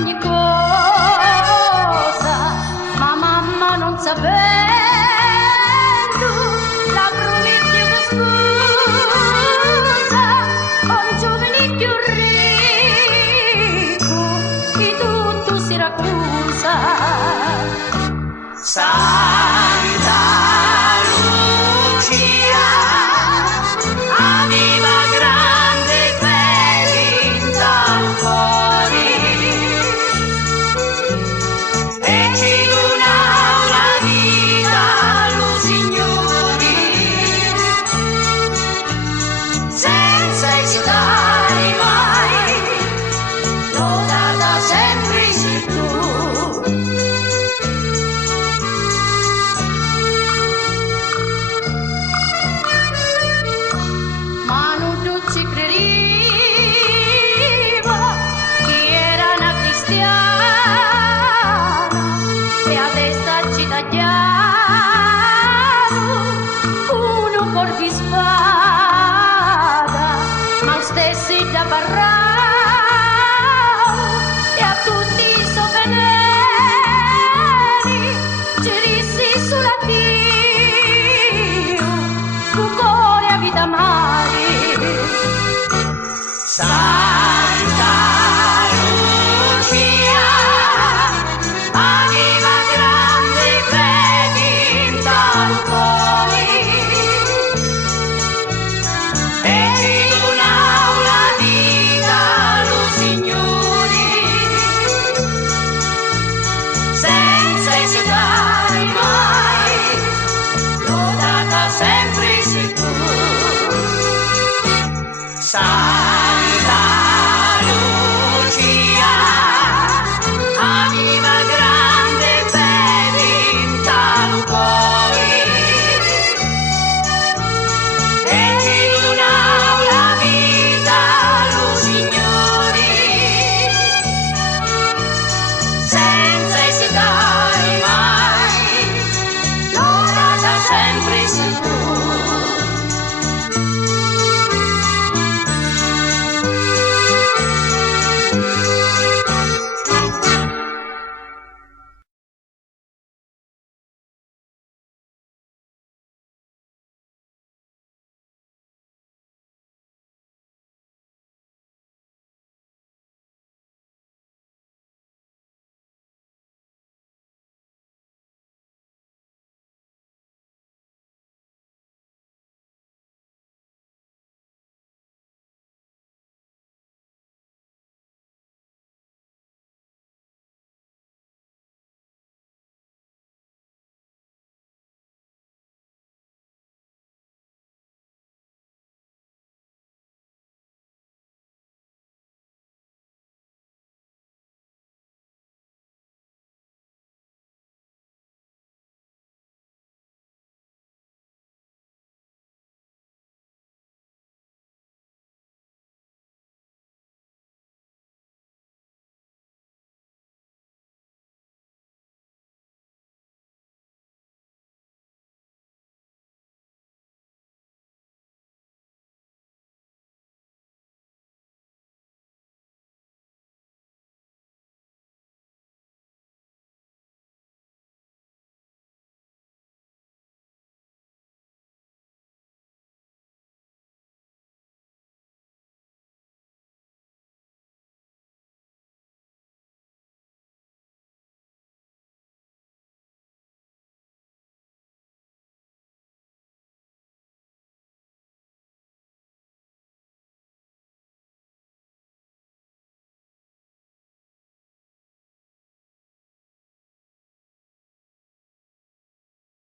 ogni cosa, ma mamma non sapendo la prometti una scusa, un giovane più ricco che tutto si raccusa. Santa Lucia aveva grande fede in tamponi e ci donava la vita allo Signore senza esitare mai, lodata sempre sei tu. Ma non tu ci crediva che era una cristiana e adesso ci tagliamo uno col di spada, ma stessi da barrare